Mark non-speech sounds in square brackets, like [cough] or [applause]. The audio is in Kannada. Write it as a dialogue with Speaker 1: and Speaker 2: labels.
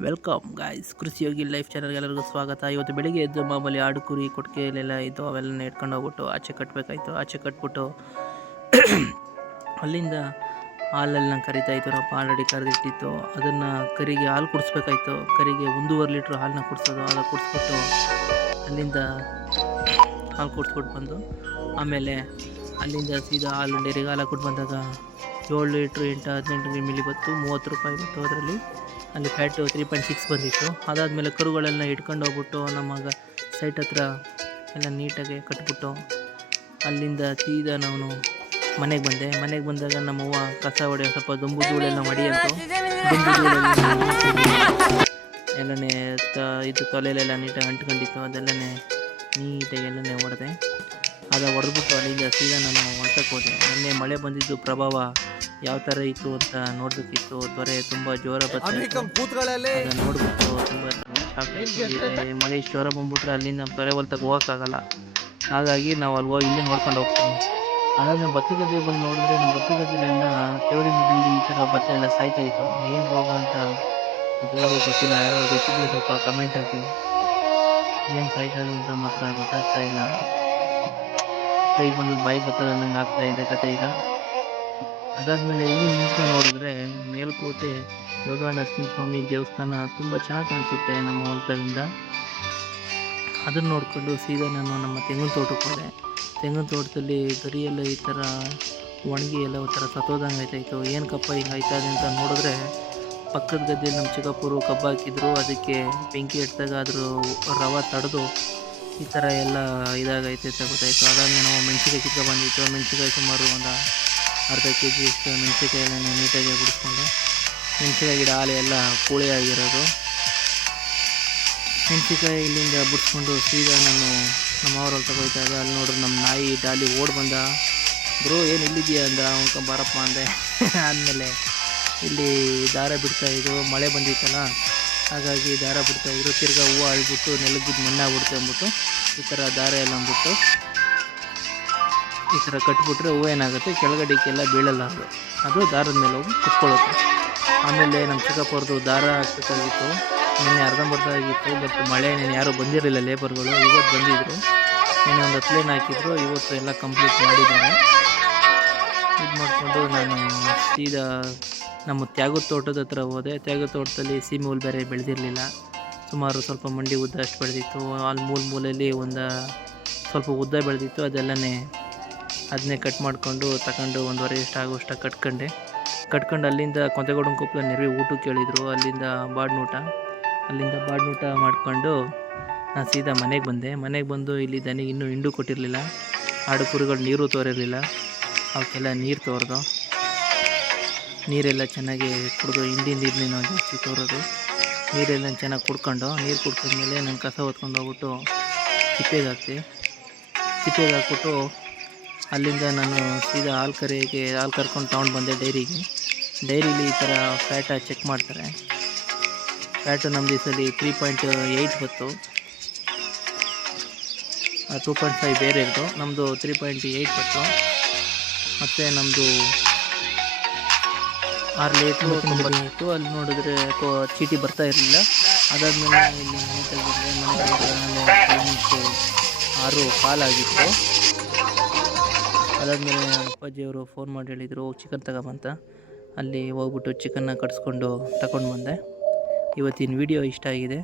Speaker 1: ವೆಲ್ಕಮ್ ಗಾಯ್ಸ್ ಕೃಷಿಯೋಗಿ ಲೈಫ್ ಚಾನಲ್ಗೆ ಎಲ್ಲರಿಗೂ ಸ್ವಾಗತ. ಇವತ್ತು ಬೆಳಿಗ್ಗೆ ಎದ್ದು ಮಾಮೂಲಿ ಆಡು, ಕುರಿ ಕೊಟ್ಟಿಗೆಯಲ್ಲೆಲ್ಲ ಇದ್ದು ಅವೆಲ್ಲ ಇಟ್ಕೊಂಡು ಹೋಗ್ಬಿಟ್ಟು ಆಚೆ ಕಟ್ಟಬೇಕಾಯ್ತು ಆಚೆ ಕಟ್ಬಿಟ್ಟು ಅಲ್ಲಿಂದ ಹಾಲಲ್ಲಿ ಕರಿತಾ ಇತ್ತು ನಮ್ಮ ಆಲ್ರೆಡಿ ಕರೆದಿಟ್ಟಿತ್ತು. ಅದನ್ನು ಕರಿಗೆ ಹಾಲು ಕುಡಿಸ್ಬೇಕಾಯ್ತು. ಕರಿಗೆ ಒಂದೂವರೆ ಲೀಟ್ರ್ ಹಾಲನ್ನ ಕುಡಿಸೋದು. ಹಾಲು ಕುಡಿಸ್ಬಿಟ್ಟು ಅಲ್ಲಿಂದ ಹಾಲು ಕುಡಿಸ್ಬಿಟ್ಟು ಬಂದು ಆಮೇಲೆ ಅಲ್ಲಿಂದ ಸೀದಾ ಹಾಲು ಡೈರಿಗೆ ಹಾಲು ಕೊಟ್ಟು ಬಂದಾಗ ಏಳು ಲೀಟ್ರ್ ಎಂಟು ಹದಿನೆಂಟು ಮಿಲಿ ಬತ್ತು ಮೂವತ್ತು ರೂಪಾಯಿ ಬತ್ತು ಅದರಲ್ಲಿ. ಅಲ್ಲಿ ಫ್ಯಾಟು ತ್ರೀ ಪಾಯಿಂಟ್ ಸಿಕ್ಸ್ ಬಂದಿತ್ತು. ಅದಾದಮೇಲೆ ಕರುಗಳೆಲ್ಲ ಇಟ್ಕೊಂಡು ಹೋಗ್ಬಿಟ್ಟು ನಮ್ಮ ಸೈಟ್ ಹತ್ರ ಎಲ್ಲ ನೀಟಾಗಿ ಕಟ್ಬಿಟ್ಟು ಅಲ್ಲಿಂದ ಸೀದಾ ನಾನು ಮನೆಗೆ ಬಂದೆ. ಮನೆಗೆ ಬಂದಾಗ ನಮ್ಮವ್ವ ಕಸ ಹೊಡೆಯೋ ಸ್ವಲ್ಪ ದುಂಬು ಧೂಳೆಲ್ಲ ಮಡಿ ಅಂತ. ಎಲ್ಲನೇ ತ ಇದು ತೊಲೆಲೆಲ್ಲ ನೀಟಾಗಿ ಅಂಟ್ಕೊಂಡಿತ್ತು. ಅದೆಲ್ಲನೇ ನೀಟಾಗಿ ಎಲ್ಲನೇ ಹೊಡೆದೆ ಅದು ಹೊಡೆದ್ಬಿಟ್ಟು ಅಲ್ಲಿಂದ ಸೀದಾ ನಾನು ಹೊಲ್ಸಕ್ಕೆ ಹೋದೆ. ನಿನ್ನೆ ಮಳೆ ಬಂದಿದ್ದು ಪ್ರಭಾವ ಯಾವ ಥರ ಇತ್ತು ಅಂತ ನೋಡಬೇಕಿತ್ತು. ತೊರೆ ತುಂಬ ಜೋರ ಅದನ್ನ ನೋಡ್ಬಿಟ್ಟು ತುಂಬ ಮಳೆ ಇಷ್ಟು ಜೋರ ಬಂದ್ಬಿಟ್ರೆ ಅಲ್ಲಿಂದ ತೊರೆ ಹೊಲ್ತಕ್ಕೆ ಹೋಗೋಕ್ಕಾಗಲ್ಲ. ಹಾಗಾಗಿ ನಾವು ಅಲ್ಲಿ ಹೋಗಿ ಇಲ್ಲೇ ನೋಡ್ಕೊಂಡು ಹೋಗ್ತೀವಿ. ಅದಾದ್ಮೇಲೆ ಭತ್ತ ಗದ್ದೆ ಬಂದು ನೋಡಿದ್ರೆ ನಮ್ಮ ಭತ್ತ ಗದ್ದೆಲೆಲ್ಲ ಕೆವರಿ ಈ ಥರ ಭತ್ತ ಎಲ್ಲ ಸಾಯ್ತಾ ಇತ್ತು. ಏನು ರೋಗ ಅಂತ ಗೊತ್ತಿಲ್ಲ. ಯಾರು ಗೊತ್ತಿದ್ರೆ ಸ್ವಲ್ಪ ಕಮೆಂಟ್ ಹಾಕಿ. ಏನು ಸಾಯ್ತಾ ಇದೆ ಅಂತ ಮಾತ್ರ ಗೊತ್ತಾಗ್ತಾ ಇಲ್ಲ. ಕೈ ಒಂದು ಬೈಕ್ ಹತ್ರ ಬಂದಂಗೆ ಆಗ್ತಾ ಇದೆ ಕತೆ ಈಗ. ಅದಾದಮೇಲೆ ಇಲ್ಲಿ ನಿಂತು ನೋಡಿದ್ರೆ ಮೇಲ್ಕೋಟೆ ಯೋಗ ನರಸಿಂಹಸ್ವಾಮಿ ದೇವಸ್ಥಾನ ತುಂಬ ಚೆನ್ನಾಗಿ ಕಾಣಿಸುತ್ತೆ ನಮ್ಮ ಹೊಲದಿಂದ ಅದನ್ನು ನೋಡಿಕೊಂಡು ಸೀದಾ ನಾನು ನಮ್ಮ ತೆಂಗಿನ ತೋಟಕ್ಕೆ ಹೋದೆ ತೆಂಗಿನ ತೋಟದಲ್ಲಿ ಗರಿಯೆಲ್ಲ ಈ ಥರ ಒಣಗಿ ಎಲ್ಲ ಒಂಥರ ಸತ್ತೋದಂಗೆ ಆಯ್ತಾಯಿತ್ತು ಏನು ಕಪ್ಪ ಹಿಂಗೆ ಆಯ್ತಾ ಇದೆ ಅಂತ ನೋಡಿದ್ರೆ ಪಕ್ಕದ ಗದ್ದೆಯಲ್ಲಿ ನಮ್ಮ ಚಿಕ್ಕಪ್ಪರು ಕಬ್ಬು ಹಾಕಿದ್ರು, ಅದಕ್ಕೆ ಬೆಂಕಿ ಇಟ್ಟಾಗ ಅದ್ರ ರವ ತಡೆದು ಈ ಥರ ಎಲ್ಲ ಇದಾಗೈತೆ ಅಂತ ಗೊತ್ತಾಯಿತು. ಅದಾದ್ಮೇಲೆ ನಾವು ಮೆಣಸಿಕಾಯಿ ಚಿಕ್ಕ ಬಂದಿತ್ತು ಮೆಣಸಿಕಾಯಿ ಸುಮಾರು ಒಂದು ಅರ್ಧ ಕೆ ಜಿ ಇಷ್ಟು ಮೆಣಸಿಕಾಯಿ ಎಲ್ಲ ನೀಟಾಗಿ ಬಿಡಿಸ್ಕೊಂಡೆ ಮೆಣಸಿಕಾಯಿ ಗಿಡ ಹಾಲೆ ಎಲ್ಲ ಕೋಳಿ ಆಗಿರೋದು. ಮೆಣಸಿಕಾಯಿ ಇಲ್ಲಿಂದ ಬಿಡಿಸ್ಕೊಂಡು ಸೀದಾ ನಾನು ನಮ್ಮ ಅವರಲ್ಲಿ ಹೋಯ್ತಾಗ ಅಲ್ಲಿ ನೋಡ್ರಿ ನಮ್ಮ ನಾಯಿ ಡಾಲಿ ಓಡ್ ಬಂದ. ಬ್ರೋ, ಏನು ಇಲ್ಲಿದೆಯಾ ಅಂದ. ಅವ್ನ್ಕ ಬಾರಪ್ಪ ಅಂದೆ. [laughs] ಆದಮೇಲೆ ಇಲ್ಲಿ ದಾರ ಬಿಡ್ತಾ ಇದ್ರು ಮಳೆ ಬಂದಿತ್ತಲ್ಲ. ಹಾಗಾಗಿ ದಾರ ಬಿಡ್ತಾ ಇದ್ರು. ತಿರ್ಗಾ ಹೂವು ಅಳ್ಬಿಟ್ಟು ನೆಲಕ್ಕೆ ಮಣ್ಣಾಗ್ಬಿಡ್ತು ಅಂದ್ಬಿಟ್ಟು ಈ ಥರ ದಾರ ಎಲ್ಲ ಅಂದ್ಬಿಟ್ಟು ಈ ಥರ ಕಟ್ಬಿಟ್ರೆ ಹೂವು ಏನಾಗುತ್ತೆ? ಕೆಳಗಡೆಗೆಲ್ಲ ಬೀಳಲ್ಲ ಅದು. ಅದು ದಾರದ ಮೇಲೆ ಹೋಗಿ ಕುತ್ಕೊಳ್ಳುತ್ತೆ. ಆಮೇಲೆ ನಮ್ಮ ಚಿಕ್ಕಪ್ಪವ್ರದ್ದು ದಾರ ಹಾಕ್ಬೇಕಾಗಿತ್ತು ನಿನ್ನೆ ಅರ್ಧಂಬರ್ಧ ಆಗಿತ್ತು ಬಟ್ ಮಳೆ ನೀನು ಯಾರೂ ಬಂದಿರಲಿಲ್ಲ ಲೇಬರ್ಗಳು ಇವತ್ತು ಬಂದಿದ್ದರು ನಿನ್ನೆ ಒಂದು ಹತ್ತು ಹಾಕಿದ್ರು. ಇವತ್ತು ಎಲ್ಲ ಕಂಪ್ಲೀಟ್ ಮಾಡಿದ್ದಾರೆ. ಇದು ಮಾಡಿಕೊಂಡು ನಾನು ಸೀದಾ ನಮ್ಮ ತ್ಯಾಗದ ತೋಟದ ಹತ್ರ ಹೋದೆ. ತ್ಯಾಗದ ತೋಟದಲ್ಲಿ ಸೀಮೆ ಹುಲ್ ಬೇರೆ ಬೆಳೆದಿರಲಿಲ್ಲ. ಸುಮಾರು ಸ್ವಲ್ಪ ಮಂಡಿ ಉದ್ದ ಅಷ್ಟು ಬೆಳೆದಿತ್ತು. ಅಲ್ಲಿ ಮೂಲ ಮೂಲೆಯಲ್ಲಿ ಒಂದು ಸ್ವಲ್ಪ ಉದ್ದ ಬೆಳೆದಿತ್ತು. ಅದೆಲ್ಲನೇ ಅದನ್ನೇ ಕಟ್ ಮಾಡಿಕೊಂಡು ತಗೊಂಡು ಒಂದುವರೆ ಇಷ್ಟ ಆಗೋಷ್ಟು ಕಟ್ಕೊಂಡೆ. ಕಟ್ಕೊಂಡು ಅಲ್ಲಿಂದ ಕೊಂತೆಗೌಡನ ಕೊಪ್ಪಳ ನೆರವಿ ಊಟಕ್ಕೆ ಕೇಳಿದರು. ಅಲ್ಲಿಂದ ಬಾಡ್ನೂಟ. ಅಲ್ಲಿಂದ ಬಾಡ್ನೂಟ ಮಾಡಿಕೊಂಡು ನಾನು ಸೀದಾ ಮನೆಗೆ ಬಂದೆ. ಮನೆಗೆ ಬಂದು ಇಲ್ಲಿ ದನಿಗೆ ಇನ್ನೂ ಹಿಂಡು ಕೊಟ್ಟಿರಲಿಲ್ಲ. ಆಡು ಕುರಿಗಳು ನೀರು ತೋರಿರಲಿಲ್ಲ. ಅವಕ್ಕೆಲ್ಲ ನೀರು ತೋರ್ದು. ನೀರೆಲ್ಲ ಚೆನ್ನಾಗಿ ಕುಡಿದು ಹಿಂದಿನ ನೀರನ್ನ ಜಾಸ್ತಿ ತೋರೋದು. ನೀರೆಲ್ಲ ಚೆನ್ನಾಗಿ ಕುಡ್ಕೊಂಡು, ನೀರು ಕುಡ್ಕೊಂಡ್ಮೇಲೆ ನಾನು ಕಸ ಹೊತ್ಕೊಂಡು ಹೋಗ್ಬಿಟ್ಟು ತಿಪ್ಪೆಗೆ ಹಾಕ್ತೆ. ತಿಪ್ಪೆಗೆ ಹಾಕ್ಬಿಟ್ಟು ಅಲ್ಲಿಂದ ನಾನು ಸೀದಾ ಹಾಲು ಕರೆಗೆ, ಹಾಲು ಕರ್ಕೊಂಡು ತೊಗೊಂಡು ಬಂದೆ ಡೈರಿಗೆ. ಡೈರಿಲಿ ಈ ಥರ ಫ್ಯಾಟ ಚೆಕ್ ಮಾಡ್ತಾರೆ. ಫ್ಯಾಟು ನಮ್ಮ ದಿವಸದಲ್ಲಿ ತ್ರೀ ಪಾಯಿಂಟ್ ಏಯ್ಟ್ ಬತ್ತು ಟೂ ಪಾಯಿಂಟ್ ಫೈವ್ ಬೇರೆ ಇತ್ತು ನಮ್ಮದು ತ್ರೀ ಪಾಯಿಂಟ್ ಏಯ್ಟ್ ಬತ್ತು ಮತ್ತು ನಮ್ಮದು ಆರು ಲೇಟ್ ತೊಂಬತ್ತು ಇತ್ತು ಅಲ್ಲಿ ನೋಡಿದ್ರೆ ಕೋ ಚೀಟಿ ಬರ್ತಾ ಇರಲಿಲ್ಲ. ಅದಾದಮೇಲೆ ಇಲ್ಲಿ ಮನೆ ಟೈಮಿಂಗ್ಸು ಆರು ಕಾಲಾಗಿತ್ತು ಅದಾದಮೇಲೆ ಅಪ್ಪಾಜಿಯವರು ಫೋನ್ ಮಾಡಿ ಹೇಳಿದರು ಚಿಕನ್ ತಗೊಂಬಂತ. ಅಲ್ಲಿ ಹೋಗ್ಬಿಟ್ಟು ಚಿಕನ್ನ ಕಟ್ಸ್ಕೊಂಡು ತಗೊಂಡು ಬಂದೆ. ಇವತ್ತಿನ ವಿಡಿಯೋ ಇಷ್ಟ ಆಗಿದೆ.